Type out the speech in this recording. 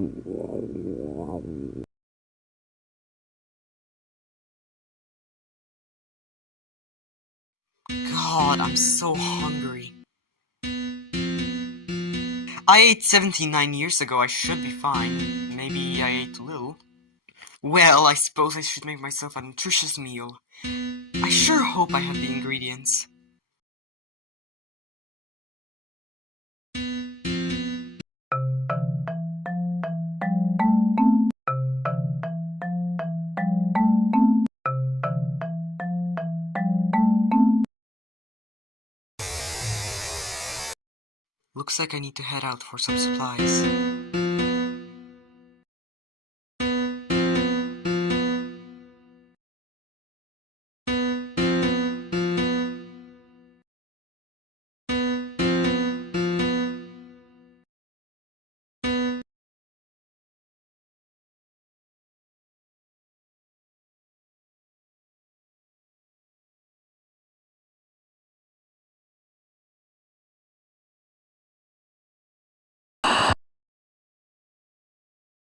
God, I'm so hungry. I ate 79 years ago, I should be fine. Maybe I ate too little. Well, I suppose I should make myself a nutritious meal. I sure hope I have the ingredients. Looks like I need to head out for some supplies.